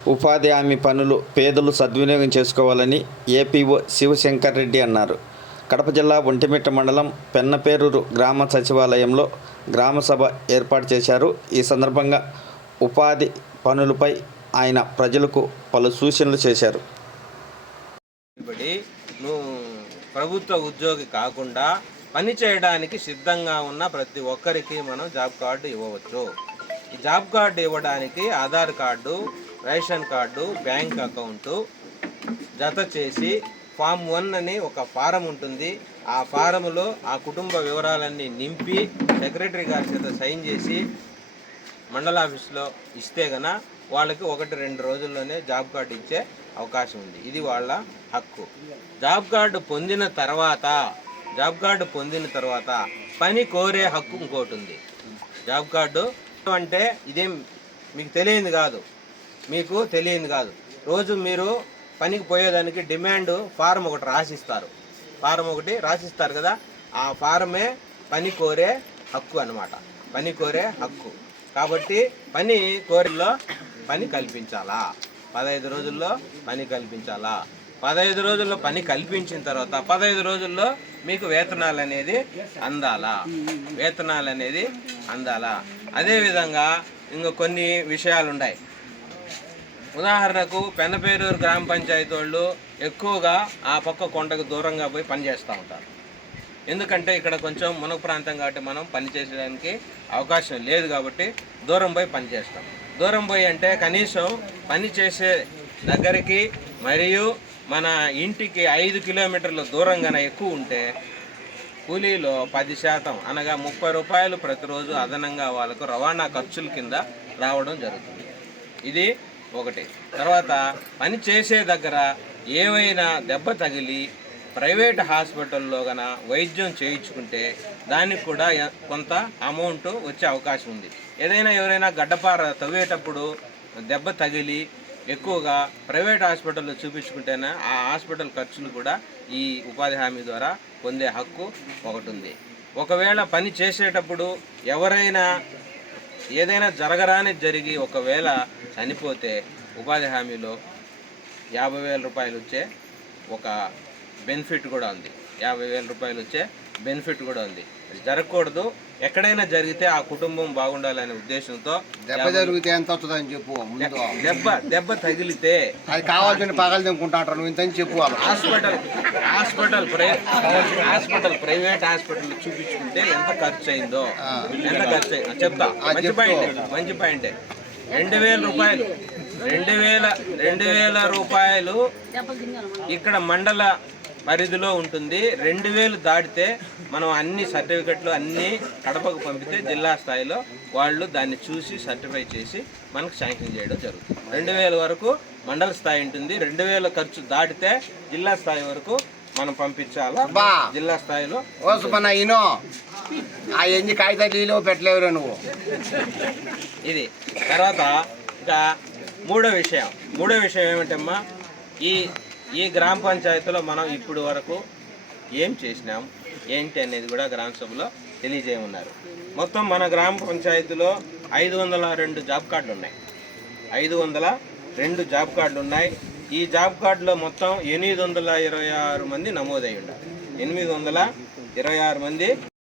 ఉపాధి హామీ పనులు పేదలు సద్వినియోగం చేసుకోవాలని ఏపీఓ శివశంకర్ రెడ్డి అన్నారు. కడప జిల్లా ఒంటిమిట్ట మండలం పెన్నపేరూరు గ్రామ సచివాలయంలో గ్రామసభ ఏర్పాటు చేశారు. ఈ సందర్భంగా ఉపాధి పనులపై ఆయన ప్రజలకు పలు సూచనలు చేశారు. ప్రభుత్వ ఉద్యోగి కాకుండా పని చేయడానికి సిద్ధంగా ఉన్న ప్రతి ఒక్కరికి మనం జాబ్ కార్డు ఇవ్వవచ్చు. ఈ జాబ్ కార్డు ఇవ్వడానికి Aadhaar card, ration card, bank account జత చేసి ఫామ్ 1 అని ఒక ఫారం ఉంటుంది. ఆ ఫారంలో ఆ కుటుంబ వివరాలన్నీ నింపి సెక్రటరీ గారి చేత సైన్ చేసి మండల ఆఫీస్లో ఇస్తే గన వాళ్ళకి 1-2 రోజుల్లోనే జాబ్ కార్డు ఇచ్చే అవకాశం ఉంది. ఇది వాళ్ళ హక్కు. జాబ్ కార్డు పొందిన తర్వాత పని కోరే హక్కు ఇంకోటి ఉంది. జాబ్ కార్డు అంటే ఇదేం మీకు తెలియదు కాదు. రోజు మీరు పనికి పోయేదానికి డిమాండ్ ఫారం ఒకటి రాసిస్తారు కదా, ఆ ఫారమే పని కోరే హక్కు అన్నమాట. పని కోరే హక్కు కాబట్టి పని కోరిలో పని కల్పించాలా, 15 రోజుల్లో పని కల్పించాలా. 15 రోజుల్లో పని కల్పించిన తర్వాత 15 రోజుల్లో మీకు వేతనాలు అనేది అందాలా. అదేవిధంగా ఇంకా కొన్ని విషయాలు ఉన్నాయి. ఉదాహరణకు పెన్నపేరూరు గ్రామ పంచాయతీ వాళ్ళు ఎక్కువగా ఆ పక్క కొండకు దూరంగా పోయి పనిచేస్తూ ఉంటారు. ఎందుకంటే ఇక్కడ కొంచెం మునగ ప్రాంతం కాబట్టి మనం పని చేసేదానికి అవకాశం లేదు కాబట్టి దూరం పోయి పనిచేస్తాం. దూరం పోయి అంటే కనీసం పని చేసే దగ్గరికి మరియు మన ఇంటికి 5 కిలోమీటర్ల దూరంగానే ఎక్కువ ఉంటే కూలీలో 10% అనగా 30 రూపాయలు ప్రతిరోజు అదనంగా వాళ్ళకు రవాణా ఖర్చుల కింద రావడం జరుగుతుంది. ఇది ఒకటి. తర్వాత పని చేసే దగ్గర ఏవైనా దెబ్బ తగిలి ప్రైవేట్ హాస్పిటల్లో గన వైద్యం చేయించుకుంటే దానికి కూడా కొంత అమౌంట్ వచ్చే అవకాశం ఉంది. ఎవరైనా గడ్డపార తవ్వేటప్పుడు దెబ్బ తగిలి ఎక్కువగా ప్రైవేట్ హాస్పిటల్లో చూపించుకుంటేనే ఆ హాస్పిటల్ ఖర్చులు కూడా ఈ ఉపాధి హామీ ద్వారా పొందే హక్కు ఒకటి ఉంది. ఒకవేళ పని చేసేటప్పుడు ఎవరైనా ఏదైనా జరిగి ఒకవేళ చనిపోతే ఉపాధి హామీలో 50,000 రూపాయలు వచ్చే ఒక బెనిఫిట్ కూడా ఉంది. 50,000 రూపాయలు వచ్చే బెనిఫిట్ కూడా ఉంది. అది జరగకూడదు. ఎక్కడైనా జరిగితే ఆ కుటుంబం బాగుండాలనే ఉద్దేశంతో జరిగితే ఎంత వస్తుందని చెప్పు. దెబ్బ తగిలితే అది కావాల్సిన పగలు తినుకుంటారు. నువ్వు ఇంత చెప్పు. హాస్పిటల్ ప్రైవేట్ హాస్పిటల్ చూపించుకుంటే ఎంత ఖర్చు అయిందో చెప్తా. మంచి పాయింటే. 2,000 రూపాయలు 2,000 రూపాయలు ఇక్కడ మండల పరిధిలో ఉంటుంది. 2,000 దాటితే మనం అన్ని సర్టిఫికెట్లు అన్నీ కడపకు పంపితే జిల్లా స్థాయిలో వాళ్ళు దాన్ని చూసి సర్టిఫై చేసి మనకు శాంక్షన్ చేయడం జరుగుతుంది. 2,000 వరకు మండల స్థాయి ఉంటుంది. 2,000 ఖర్చు దాటితే జిల్లా స్థాయి వరకు మనం పంపించాలా. జిల్లా స్థాయిలో ఎన్ని కాగితాలు పెట్టలేవురా నువ్వు. ఇది తర్వాత ఇంకా మూడో విషయం ఏమిటమ్మా, ఈ గ్రామ పంచాయతీలో మనం ఇప్పుడు వరకు ఏం చేసినాం ఏంటి అనేది కూడా గ్రామ సభలో తెలియజేయమన్నారు. మొత్తం మన గ్రామ పంచాయతీలో 502 జాబ్ కార్డులు ఉన్నాయి. 502 జాబ్ కార్డులు ఉన్నాయి. ఈ జాబ్ కార్డులో మొత్తం 826 మంది నమోదై ఉన్నారు. 826 మంది